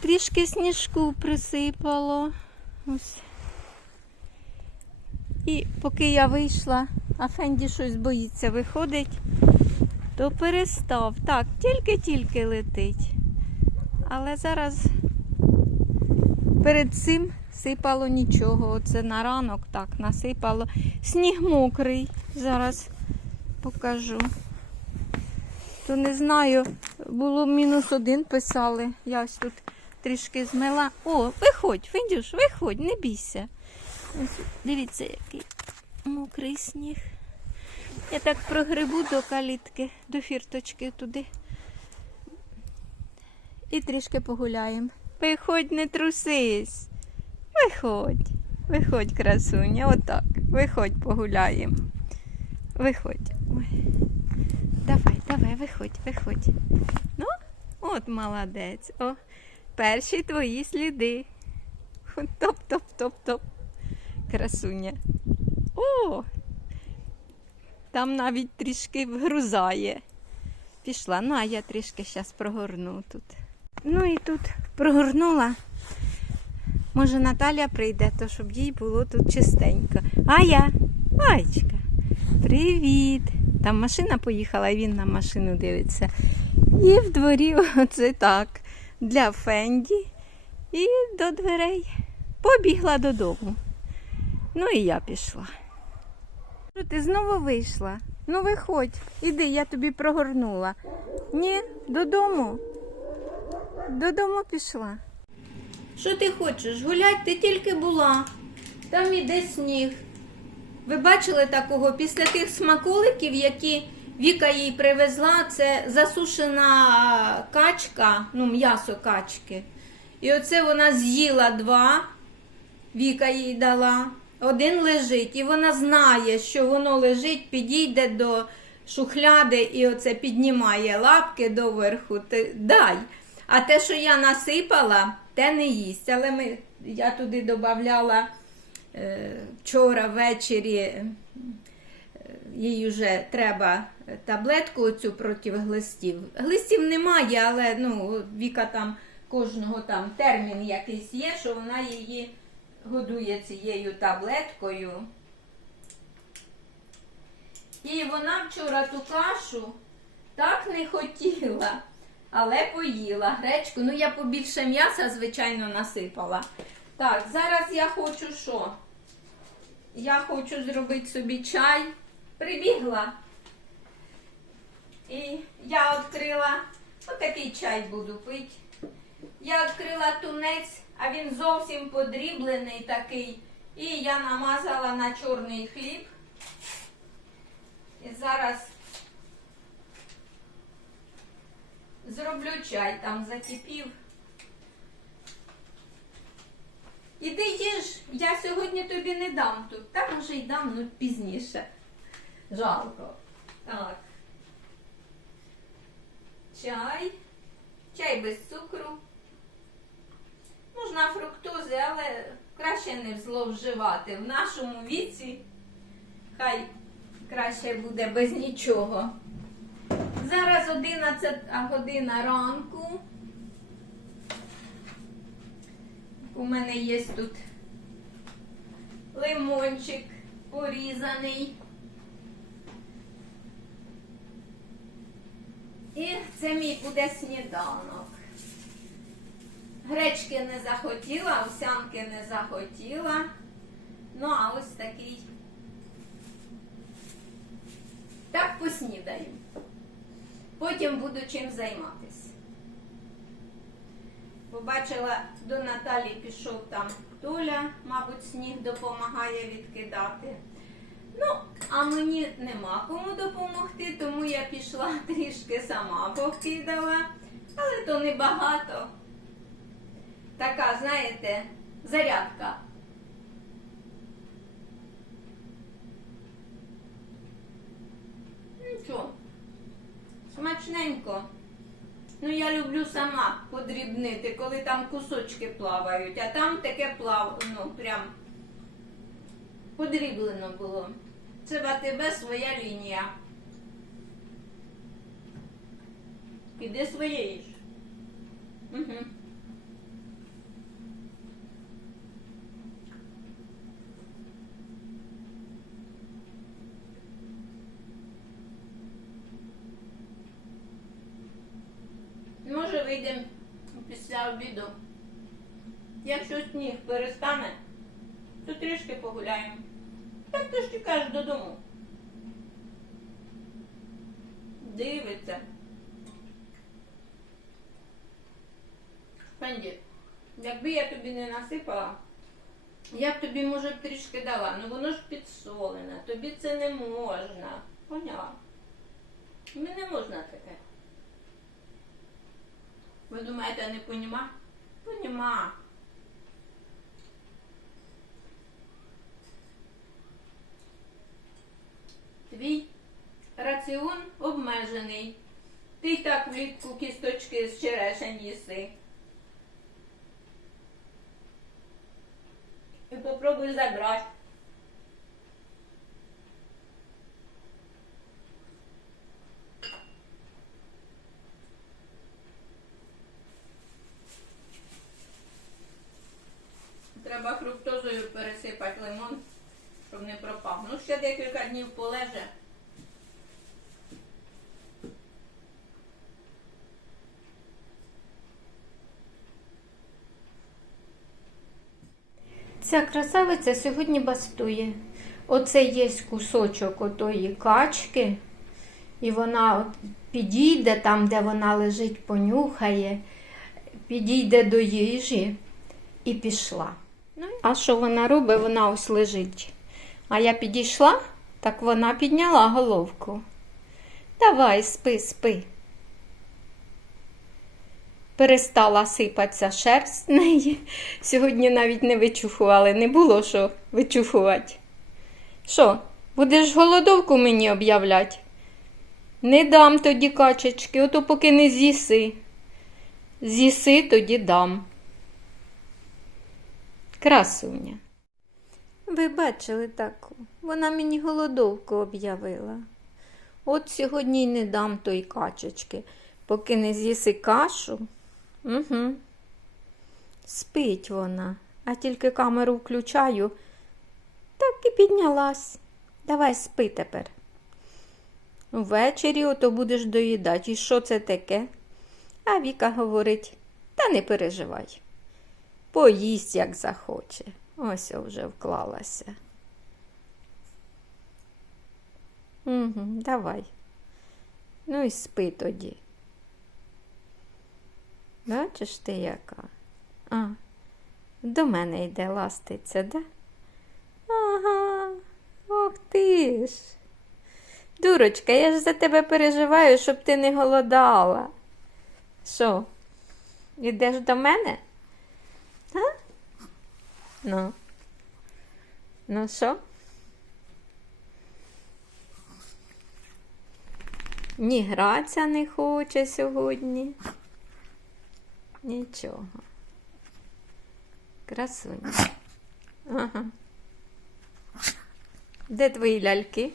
Трішки сніжку присипало. Ось. І поки я вийшла, а Фенді щось боїться виходить, то перестав. Так, тільки-тільки летить. Але зараз перед цим сипало нічого. Оце на ранок так насипало. Сніг мокрий. Зараз покажу. То не знаю, було мінус один писали. Я ось тут трішки змила. О, виходь, Фендюш, виходь, не бійся. Дивіться, який мокрий сніг. Я так прогрибу до калітки, до фірточки туди. І трішки погуляємо. Виходь, не трусись. Виходь, виходь, красуня, отак. Виходь, погуляємо. Виходь. Давай, давай, виходь, виходь. Ну, от молодець. О, перші твої сліди. Топ-топ-топ-топ. Красуня. О! Там навіть трішки вгрузає. Пішла. Ну, а я трішки зараз прогорну тут. Ну і тут прогорнула. Може, Наталя прийде, то щоб їй було тут чистенько. А я, Аєчка, привіт. Там машина поїхала, і він на машину дивиться. І в дворі оце так. Для Фенді. І до дверей. Побігла додому. Ну і я пішла. Ти знову вийшла? Ну виходь, іди, я тобі прогорнула. Ні, додому. Додому пішла. Що ти хочеш? Гулять ти тільки була. Там іде сніг. Ви бачили такого після тих смаколиків, які Віка їй привезла, це засушена качка, ну, м'ясо качки. І оце вона з'їла два. Віка їй дала. Один лежить, і вона знає, що воно лежить, підійде до шухляди і оце піднімає лапки доверху. Ти дай. А те, що я насипала, те не їсть. Але ми, я туди додавала е, вчора ввечері, їй вже треба таблетку цю проти глистів. Глистів немає, але ну, Віка там кожного там термін якийсь є, що вона її годує цією таблеткою. І вона вчора ту кашу так не хотіла, але поїла гречку. Ну, я побільше м'яса, звичайно, насипала. Так, зараз я хочу що? Я хочу зробити собі чай. Прибігла. І я відкрила, отакий чай буду пити. Я відкрила тунець, а він зовсім подріблений такий. І я намазала на чорний хліб. І зараз зроблю чай, там закипів. Іди їж, я сьогодні тобі не дам тут. Та може й дам, ну пізніше. Жалко. Так. Чай. Чай без цукру. Можна фруктози, але краще не зловживати. В нашому віці хай краще буде без нічого. Зараз 11 година ранку. У мене є тут лимончик порізаний. І це мій буде сніданок. Гречки не захотіла, овсянки не захотіла. Ну, а ось такий. Так поснідаю. Потім буду чим займатися. Побачила, до Наталі пішов там Толя, мабуть, сніг допомагає відкидати. Ну, а мені нема кому допомогти, тому я пішла трішки сама покидала, але то небагато. Така, знаєте, зарядка. Нічого, смачненько. Ну, я люблю сама подрібнити, коли там кусочки плавають, а там таке плав, ну, прям подріблено було. Це в тебе своя лінія. Іди своєї. Угу. Може вийдемо після обіду. Якщо сніг перестане, то трішки погуляємо. Так ти ж тікаєш додому. Дивиться. Пенді, якби я тобі не насипала, я б тобі, може, трішки дала, ну воно ж підсолене, тобі це не можна. Поняла? Мені не можна таке. Ви думаєте, я не поніма? Поніма. Твій раціон обмежений. Ти й так влітку кісточки з черешень їси. І попробуй забрати. Треба фруктозою пересипати лимон, щоб не пропав. Ну, ще декілька днів полеже. Ця красавиця сьогодні бастує. Оце є кусочок отої качки, і вона от підійде там, де вона лежить, понюхає, підійде до їжі і пішла. Ну, а що вона робить? Вона ось лежить. А я підійшла, так вона підняла головку. Давай, спи, спи. Перестала сипатися шерсть неї. Сьогодні навіть не вичухували, не було що вичухувати. Що, будеш голодовку мені об'являти? Не дам тоді качечки, ото поки не з'їси. З'їси, тоді дам. Красуня. Ви бачили таку? Вона мені голодовку об'явила. От сьогодні й не дам той качечки, поки не з'їси кашу. Угу. Спить вона, а тільки камеру включаю, так і піднялась. Давай спи тепер. Ввечері ото будеш доїдати. І що це таке? А Віка говорить, та не переживай. Поїсть, як захоче. Ось я вже вклалася. Угу, давай. Ну і спи тоді. Бачиш ти яка? А, до мене йде ластиться, да? Ага, ох ти ж. Дурочка, я ж за тебе переживаю, щоб ти не голодала. Що, йдеш до мене? Ну. Ну що? Ні гратися не хоче сьогодні. Нічого. Красуня. Ага. Де твої ляльки?